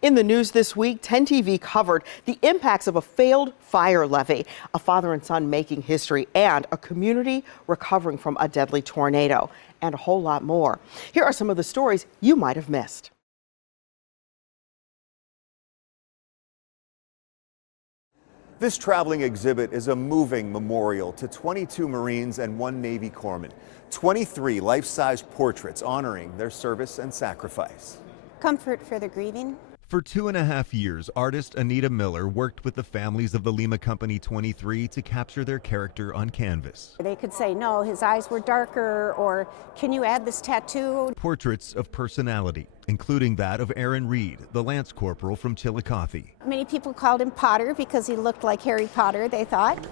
In the news this week, 10 TV covered the impacts of a failed fire levy, a father and son making history, and a community recovering from a deadly tornado, and a whole lot more. Here are some of the stories you might have missed. This traveling exhibit is a moving memorial to 22 Marines and 1 Navy corpsman. 23 life-size portraits honoring their service and sacrifice. Comfort for the grieving. For 2.5 years, artist Anita Miller worked with the families of the Lima Company 23 to capture their character on canvas. They could say, no, his eyes were darker, or can you add this tattoo? Portraits of personality, including that of Aaron Reed, the Lance Corporal from Chillicothe. Many people called him Potter because he looked like Harry Potter, they thought.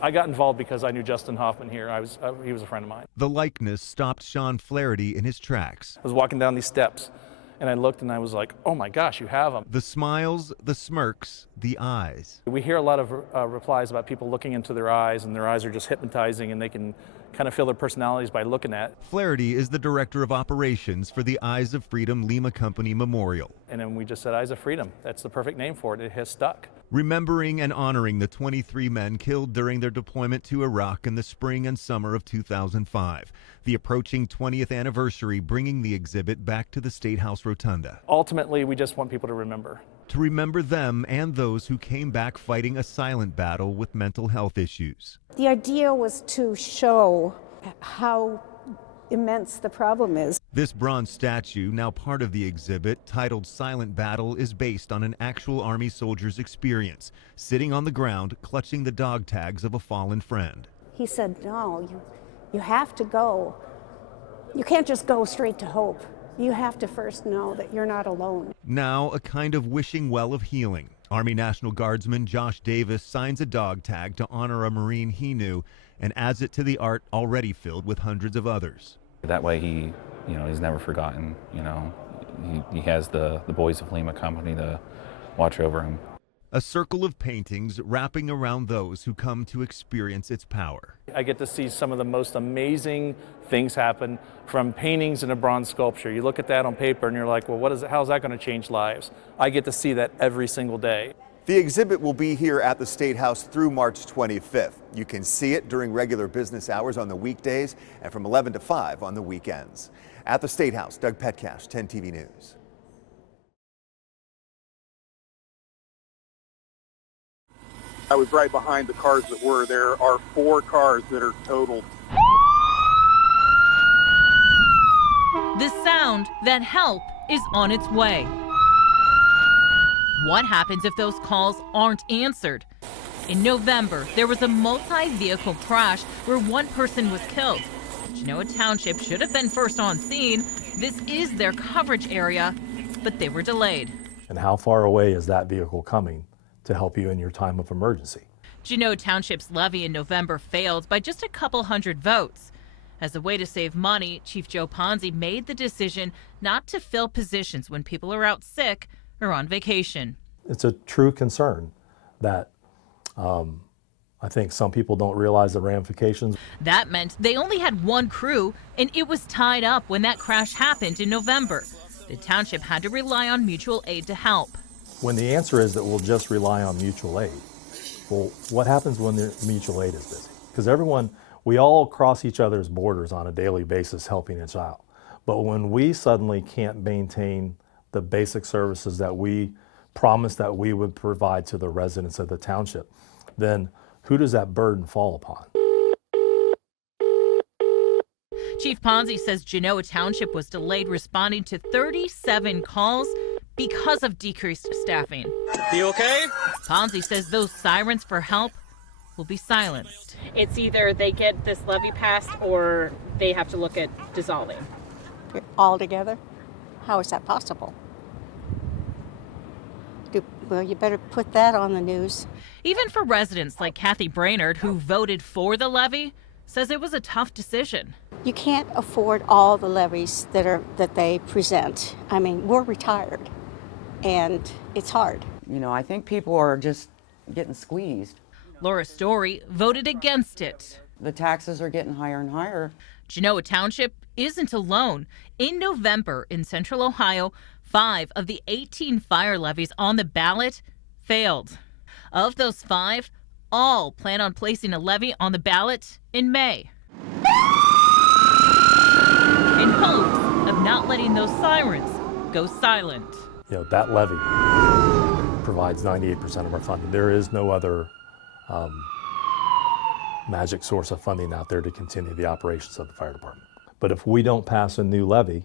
I got involved because I knew Justin Hoffman here. He was a friend of mine. The likeness stopped Sean Flaherty in his tracks. I was walking down these steps, and I looked and I was like, oh my gosh, you have him. The smiles, the smirks, the eyes. We hear a lot of replies about people looking into their eyes, and their eyes are just hypnotizing, and they can kind of feel their personalities by looking at. Flaherty is the director of operations for the Eyes of Freedom Lima Company Memorial. And then we just said Eyes of Freedom. That's the perfect name for it. It has stuck. Remembering and honoring the 23 men killed during their deployment to Iraq in the spring and summer of 2005. The approaching 20th anniversary bringing the exhibit back to the State House Rotunda. Ultimately, we just want people to remember. To remember them and those who came back fighting a silent battle with mental health issues. The idea was to show how immense the problem is. This bronze statue, now part of the exhibit, titled Silent Battle, is based on an actual Army soldier's experience, sitting on the ground, clutching the dog tags of a fallen friend. He said, no, you have to go. You can't just go straight to hope. You have to first know that you're not alone. Now, a kind of wishing well of healing. Army National Guardsman Josh Davis signs a dog tag to honor a Marine he knew and adds it to the art already filled with hundreds of others. That way he's never forgotten. He has the boys of Lima Company to watch over him. A circle of paintings wrapping around those who come to experience its power. I get to see some of the most amazing things happen, from paintings and a bronze sculpture. You look at that on paper and you're like, well, how's that going to change lives? I get to see that every single day. The exhibit will be here at the State House through March 25th. You can see it during regular business hours on the weekdays and from 11 to 5 on the weekends. At the State House, Doug Petcash, 10 TV News. I was right behind the cars that were. There are 4 cars that are totaled. The sound that help is on its way. What happens if those calls aren't answered? In November, there was a multi-vehicle crash where 1 person was killed. Genoa Township should have been first on scene. This is their coverage area, but they were delayed. And how far away is that vehicle coming to help you in your time of emergency? Genoa Township's levy in November failed by just a couple hundred votes. As a way to save money, Chief Joe Ponzi made the decision not to fill positions when people are out sick or on vacation. It's a true concern that I think some people don't realize the ramifications. That meant they only had 1 crew, and it was tied up when that crash happened in November. The township had to rely on mutual aid to help. When the answer is that we'll just rely on mutual aid, well, what happens when the mutual aid is busy? Because we all cross each other's borders on a daily basis helping each out. But when we suddenly can't maintain the basic services that we promised that we would provide to the residents of the township, then who does that burden fall upon? Chief Ponzi says Genoa Township was delayed responding to 37 calls because of decreased staffing. You okay? Ponzi says those sirens for help will be silenced. It's either they get this levy passed or they have to look at dissolving. All together? How is that possible? Well, you better put that on the news. Even for residents like Kathy Brainerd, who voted for the levy, says it was a tough decision. You can't afford all the levies that they present. I mean, we're retired, and it's hard. I think people are just getting squeezed. Laura Story voted against it. The taxes are getting higher and higher. Genoa Township isn't alone. In November in Central Ohio, 5 of the 18 fire levies on the ballot failed. Of those 5, all plan on placing a levy on the ballot in May, in hopes of not letting those sirens go silent. You know, that levy provides 98% of our funding. There is no other magic source of funding out there to continue the operations of the fire department. But if we don't pass a new levy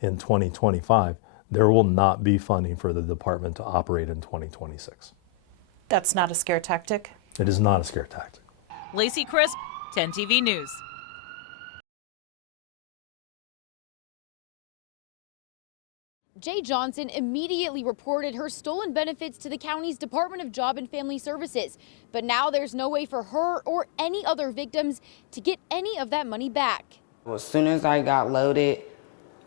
in 2025, there will not be funding for the department to operate in 2026. That's not a scare tactic? It is not a scare tactic. Lacey Crisp, 10 TV News. Jay Johnson immediately reported her stolen benefits to the county's Department of Job and Family Services. But now there's no way for her or any other victims to get any of that money back. Well, as soon as I got loaded,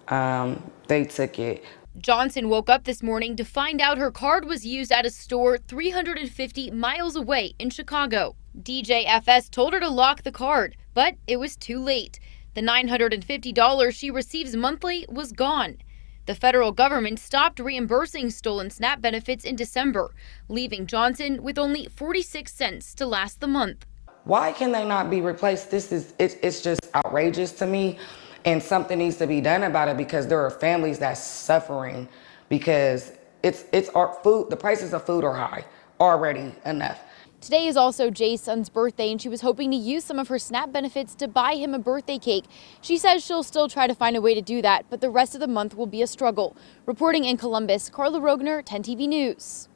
they took it. Johnson woke up this morning to find out her card was used at a store 350 miles away in Chicago. DJFS told her to lock the card, but it was too late. The $950 she receives monthly was gone. The federal government stopped reimbursing stolen SNAP benefits in December, leaving Johnson with only 46 cents to last the month. Why can they not be replaced? It's just outrageous to me, and something needs to be done about it because there are families that's suffering because it's our food. The prices of food are high already enough. Today is also Jay's son's birthday, and she was hoping to use some of her SNAP benefits to buy him a birthday cake. She says she'll still try to find a way to do that, but the rest of the month will be a struggle. Reporting in Columbus, Carla Rogner, 10 TV News.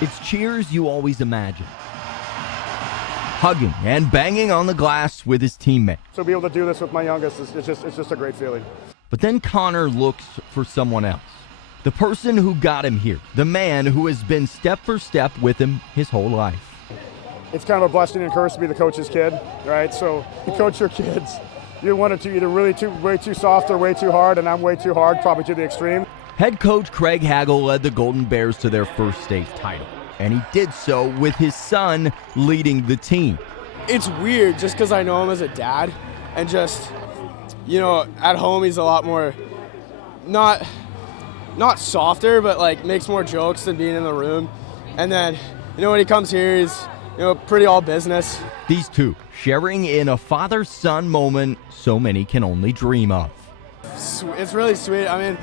It's cheers you always imagine. Hugging and banging on the glass with his teammates. So be able to do this with my youngest, it's just a great feeling. But then Connor looks for someone else. The person who got him here. The man who has been step for step with him his whole life. It's kind of a blessing and curse to be the coach's kid, right? So you coach your kids. You're one or two, either way too soft or way too hard, and I'm way too hard, probably to the extreme. Head coach Craig Hagel led the Golden Bears to their first state title, and he did so with his son leading the team. It's weird just because I know him as a dad, and just, you know, at home he's a lot more, not softer, but like makes more jokes than being in the room. And then, you know, when he comes here, he's, you know, pretty all business. These two sharing in a father-son moment so many can only dream of. It's really sweet. I mean,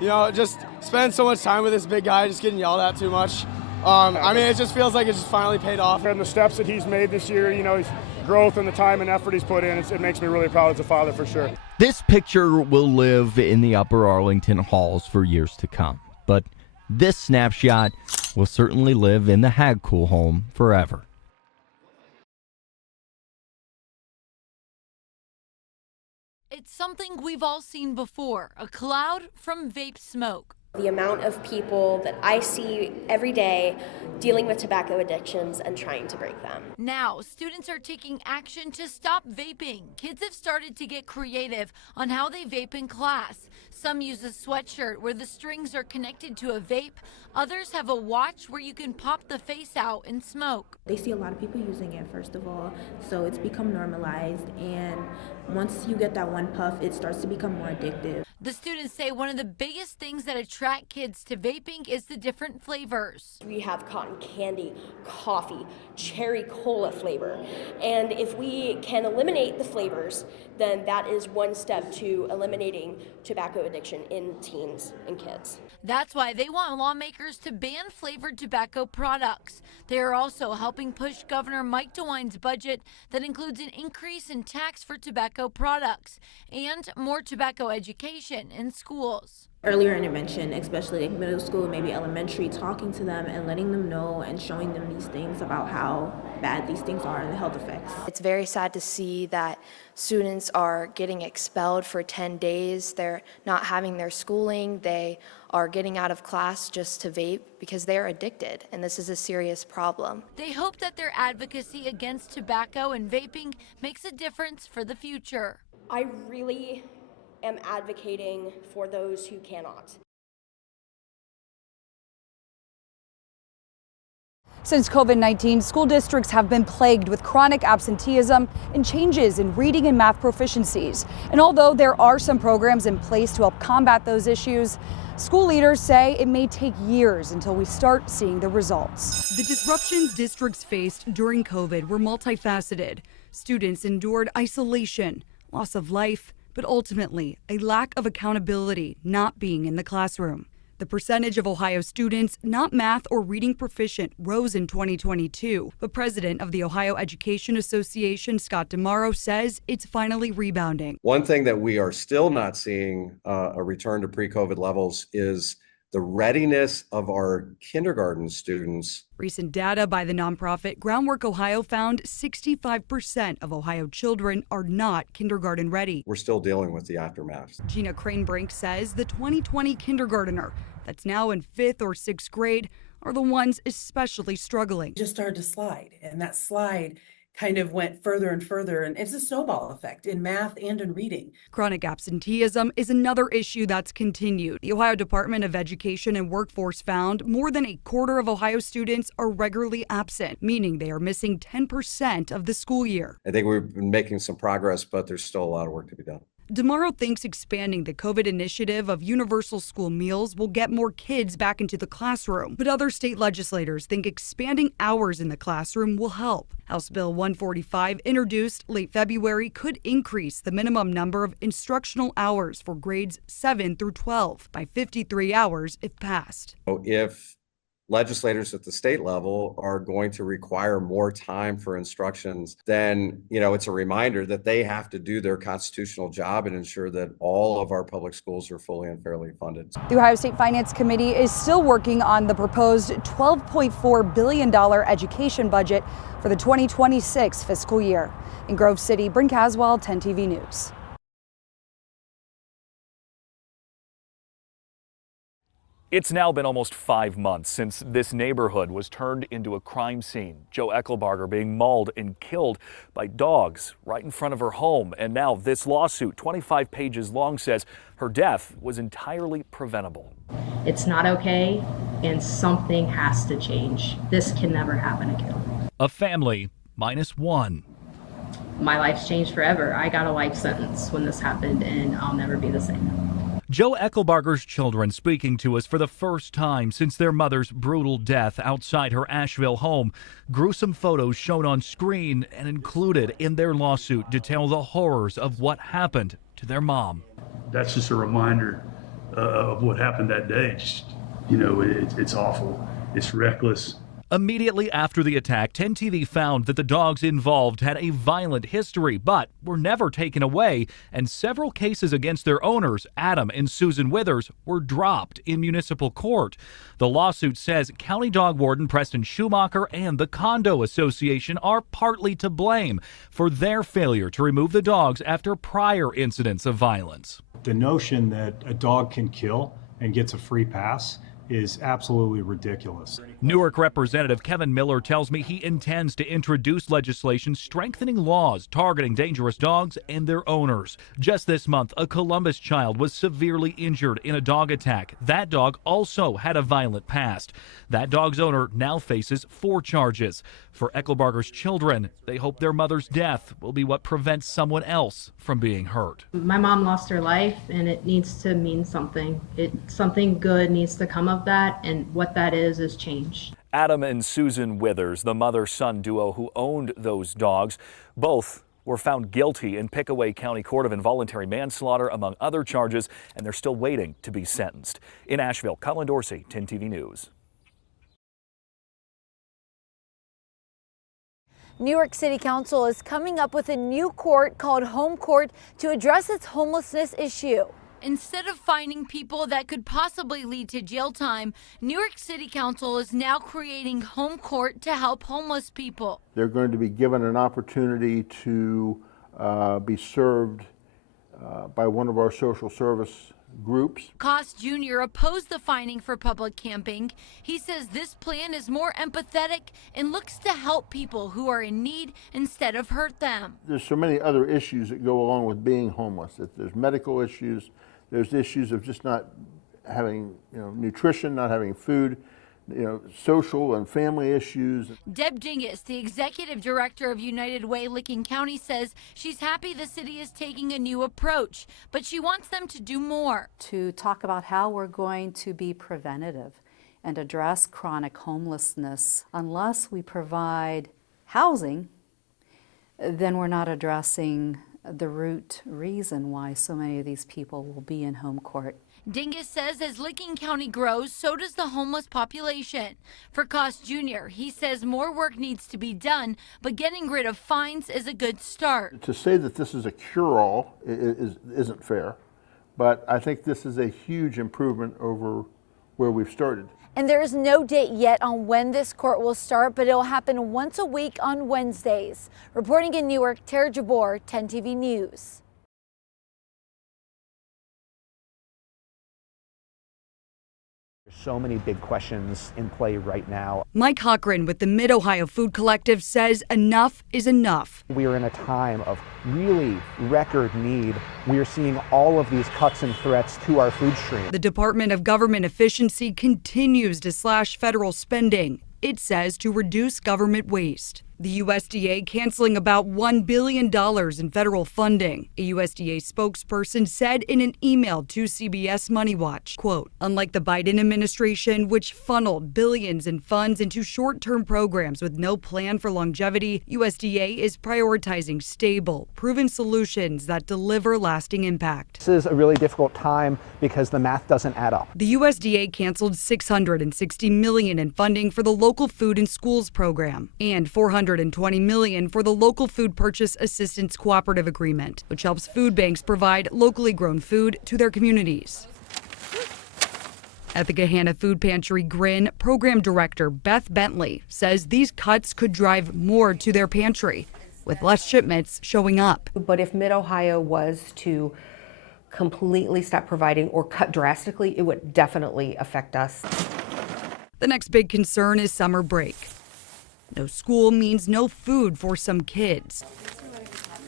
you know, just spending so much time with this big guy, just getting yelled at too much. I mean, it just feels like it just finally paid off. And the steps that he's made this year, you know, his growth and the time and effort he's put in, it makes me really proud as a father for sure. This picture will live in the Upper Arlington halls for years to come, but this snapshot will certainly live in the Hagcool home forever. It's something we've all seen before, a cloud from vape smoke. The amount of people that I see every day dealing with tobacco addictions and trying to break them. Now, students are taking action to stop vaping. Kids have started to get creative on how they vape in class. Some use a sweatshirt where the strings are connected to a vape. Others have a watch where you can pop the face out and smoke. They see a lot of people using it, first of all, so it's become normalized, and once you get that one puff, it starts to become more addictive. The students say one of the biggest things that attract kids to vaping is the different flavors. We have cotton candy, coffee, cherry cola flavor, and if we can eliminate the flavors, then that is one step to eliminating tobacco addiction in teens and kids. That's why they want lawmakers to ban flavored tobacco products. They are also helping push Governor Mike DeWine's budget that includes an increase in tax for tobacco products and more tobacco education in schools. Earlier intervention, especially like middle school, maybe elementary, talking to them and letting them know and showing them these things about how bad these things are and the health effects. It's very sad to see that students are getting expelled for 10 days. They're not having their schooling. They are getting out of class just to vape because they are addicted, and this is a serious problem. They hope that their advocacy against tobacco and vaping makes a difference for the future. I really am advocating for those who cannot. Since COVID-19, school districts have been plagued with chronic absenteeism and changes in reading and math proficiencies. And although there are some programs in place to help combat those issues, school leaders say it may take years until we start seeing the results. The disruptions districts faced during COVID were multifaceted. Students endured isolation, loss of life, but ultimately a lack of accountability, not being in the classroom. The percentage of Ohio students not math or reading proficient rose in 2022, but president of the Ohio Education Association, Scott DeMauro, says it's finally rebounding. One thing that we are still not seeing a return to pre-COVID levels is the readiness of our kindergarten students. Recent data by the nonprofit Groundwork Ohio found 65% of Ohio children are not kindergarten ready. We're still dealing with the aftermath. Gina Cranebrink says the 2020 kindergartner that's now in 5th or 6th grade are the ones especially struggling. Just started to slide, and that slide kind of went further and further, and it's a snowball effect in math and in reading. Chronic absenteeism is another issue that's continued. The Ohio Department of Education and Workforce found more than a quarter of Ohio students are regularly absent, meaning they are missing 10% of the school year. I think we've been making some progress, but there's still a lot of work to be done. DeMauro thinks expanding the COVID initiative of universal school meals will get more kids back into the classroom. But other state legislators think expanding hours in the classroom will help. House Bill 145, introduced late February, could increase the minimum number of instructional hours for grades 7 through 12 by 53 hours if passed. If legislators at the state level are going to require more time for instructions, then, it's a reminder that they have to do their constitutional job and ensure that all of our public schools are fully and fairly funded. The Ohio State Finance Committee is still working on the proposed $12.4 billion education budget for the 2026 fiscal year. In Grove City, Bryn Caswell, 10 TV News. It's now been almost 5 months since this neighborhood was turned into a crime scene. Joe Eckelbarger being mauled and killed by dogs right in front of her home. And now this lawsuit, 25 pages long, says her death was entirely preventable. It's not okay, and something has to change. This can never happen again. A family -1. My life's changed forever. I got a life sentence when this happened, and I'll never be the same. Joe Eckelbarger's children speaking to us for the first time since their mother's brutal death outside her Asheville home. Gruesome photos shown on screen and included in their lawsuit detail the horrors of what happened to their mom. That's just a reminder of what happened that day. It's awful. It's reckless. Immediately after the attack, 10 TV found that the dogs involved had a violent history, but were never taken away, and several cases against their owners, Adam and Susan Withers, were dropped in municipal court. The lawsuit says County Dog Warden Preston Schumacher and the Condo Association are partly to blame for their failure to remove the dogs after prior incidents of violence. The notion that a dog can kill and gets a free pass is absolutely ridiculous. Newark Representative Kevin Miller tells me he intends to introduce legislation strengthening laws targeting dangerous dogs and their owners. Just this month, a Columbus child was severely injured in a dog attack. That dog also had a violent past. That dog's owner now faces 4 charges. For Eckelbarger's children, they hope their mother's death will be what prevents someone else from being hurt. My mom lost her life, and it needs to mean something. Something good needs to come of that, and what that is change. Adam and Susan Withers, the mother-son duo who owned those dogs, both were found guilty in Pickaway County Court of involuntary manslaughter, among other charges, and they're still waiting to be sentenced. In Asheville, Colin Dorsey, 10 TV News. New York City Council is coming up with a new court called Home Court to address its homelessness issue. Instead of finding people that could possibly lead to jail time, New York City Council is now creating Home Court to help homeless people. They're going to be given an opportunity to be served by one of our social service groups. Koss Jr. opposed the finding for public camping. He says this plan is more empathetic and looks to help people who are in need instead of hurt them. There's so many other issues that go along with being homeless. There's medical issues, there's issues of just not having nutrition, not having food, social and family issues. Deb Dingus, the executive director of United Way Licking County, says she's happy the city is taking a new approach, but she wants them to do more. To talk about how we're going to be preventative and address chronic homelessness. Unless we provide housing, then we're not addressing the root reason why so many of these people will be in home court. Dingus says as Licking County grows, so does the homeless population. For Cost Jr., he says more work needs to be done, but getting rid of fines is a good start. To say that this is a cure-all isn't fair, but I think this is a huge improvement over where we've started. And there is no date yet on when this court will start, but it will happen once a week on Wednesdays. Reporting in Newark, Tara Jabor, 10 TV News. So many big questions in play right now. Mike Cochran with the Mid-Ohio Food Collective says enough is enough. We are in a time of really record need. We are seeing all of these cuts and threats to our food stream. The Department of Government Efficiency continues to slash federal spending. It says to reduce government waste. The USDA canceling about $1 billion in federal funding. A USDA spokesperson said in an email to CBS Money Watch, quote, unlike the Biden administration, which funneled billions in funds into short-term programs with no plan for longevity, USDA is prioritizing stable, proven solutions that deliver lasting impact. This is a really difficult time because the math doesn't add up. The USDA canceled $660 million in funding for the local food and schools program and $420 million for the local food purchase assistance cooperative agreement, which helps food banks provide locally grown food to their communities. At the Gahanna Food Pantry Grin, program director Beth Bentley says these cuts could drive more to their pantry, with less shipments showing up. But if Mid-Ohio was to completely stop providing or cut drastically, it would definitely affect us. The next big concern is summer break. No school means no food for some kids.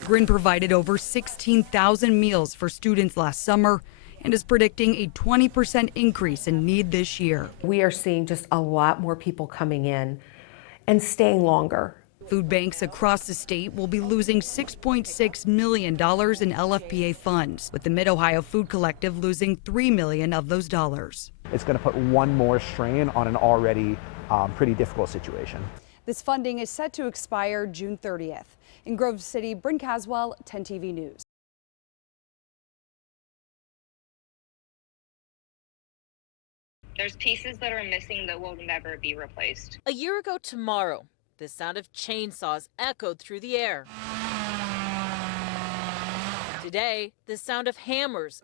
Grin provided over 16,000 meals for students last summer and is predicting a 20% increase in need this year. We are seeing just a lot more people coming in and staying longer. Food banks across the state will be losing $6.6 million in LFPA funds, with the Mid-Ohio Food Collective losing $3 million of those dollars. It's going to put one more strain on an already pretty difficult situation. This funding is set to expire June 30th. In Grove City, Bryn Caswell, 10 TV News. There's pieces that are missing that will never be replaced. A year ago tomorrow, the sound of chainsaws echoed through the air. Today, the sound of hammers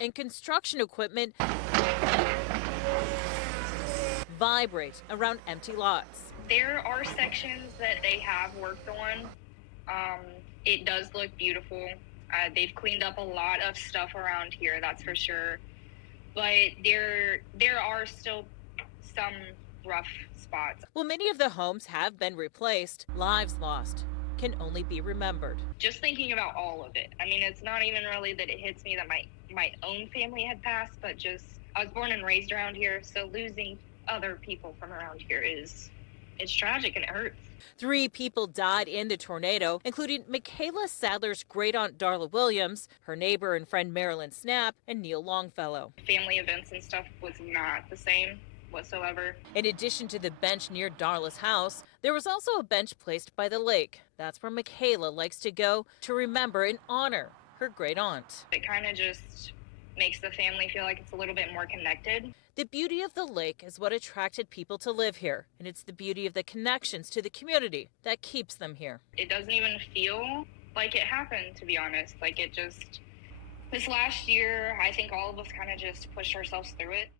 and construction equipment vibrate around empty lots. There are sections that they have worked on. It does look beautiful. They've cleaned up a lot of stuff around here, that's for sure. But there are still some rough spots. While many of the homes have been replaced, lives lost can only be remembered. Just thinking about all of it. I mean, it's not even really that it hits me that my own family had passed, but just I was born and raised around here, so losing other people from around here it's tragic and it hurts. 3 people died in the tornado, including Michaela Sadler's great-aunt Darla Williams, her neighbor and friend Marilyn Snap, and Neil Longfellow. Family events and stuff was not the same whatsoever. In addition to the bench near Darla's house, there was also a bench placed by the lake. That's where Michaela likes to go to remember and honor her great-aunt. It kind of just makes the family feel like it's a little bit more connected. The beauty of the lake is what attracted people to live here, and it's the beauty of the connections to the community that keeps them here. It doesn't even feel like it happened, to be honest. Like this last year, I think all of us kind of just pushed ourselves through it.